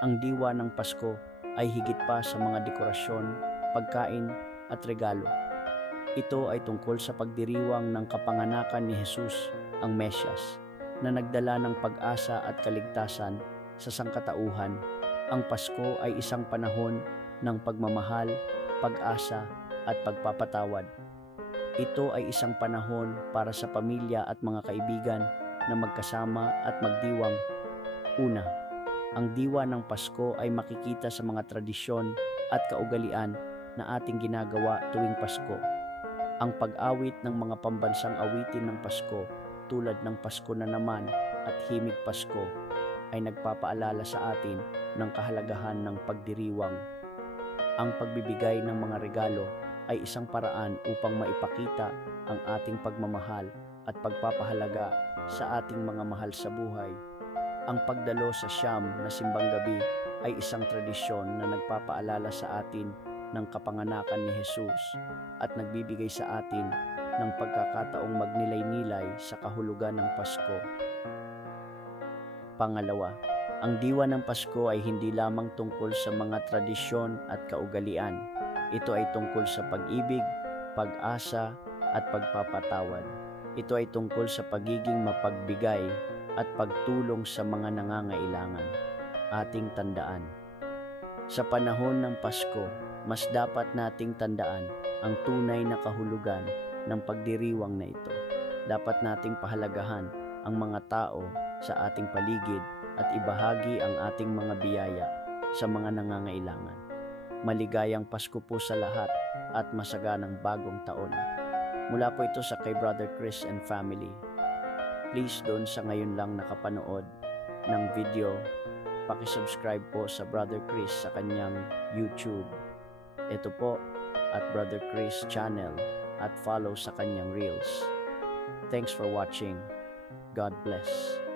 Ang diwa ng Pasko ay higit pa sa mga dekorasyon, pagkain at regalo. Ito ay tungkol sa pagdiriwang ng kapanganakan ni Jesus, ang Mesyas, na nagdala ng pag-asa at kaligtasan sa sangkatauhan. Ang Pasko ay isang panahon ng pagmamahal, pag-asa at pagpapatawad. Ito ay isang panahon para sa pamilya at mga kaibigan na magkasama at magdiwang. Una, ang diwa ng Pasko ay makikita sa mga tradisyon at kaugalian na ating ginagawa tuwing Pasko. Ang pag-awit ng mga pambansang awitin ng Pasko tulad ng Pasko na naman at Himig Pasko ay nagpapaalala sa atin ng kahalagahan ng pagdiriwang. Ang pagbibigay ng mga regalo ay isang paraan upang maipakita ang ating pagmamahal at pagpapahalaga sa ating mga mahal sa buhay. Ang pagdalo sa siyam na simbang gabi ay isang tradisyon na nagpapaalala sa atin ng kapanganakan ni Jesus at nagbibigay sa atin ng pagkakataong magnilay-nilay sa kahulugan ng Pasko. Pangalawa, ang diwa ng Pasko ay hindi lamang tungkol sa mga tradisyon at kaugalian. Ito ay tungkol sa pag-ibig, pag-asa at pagpapatawad. Ito ay tungkol sa pagiging mapagbigay at pagtulong sa mga nangangailangan. Ating tandaan. Sa panahon ng Pasko, mas dapat nating tandaan ang tunay na kahulugan ng pagdiriwang na ito. Dapat nating pahalagahan ang mga tao sa ating paligid at ibahagi ang ating mga biyaya sa mga nangangailangan. Maligayang Pasko po sa lahat at masaganang bagong taon. Mula po ito sa kay Brother Chris and family. Please doon sa ngayon lang nakapanood ng video, pakisubscribe po sa Brother Chris sa kanyang YouTube. Ito po at Brother Chris channel at follow sa kanyang reels. Thanks for watching. God bless.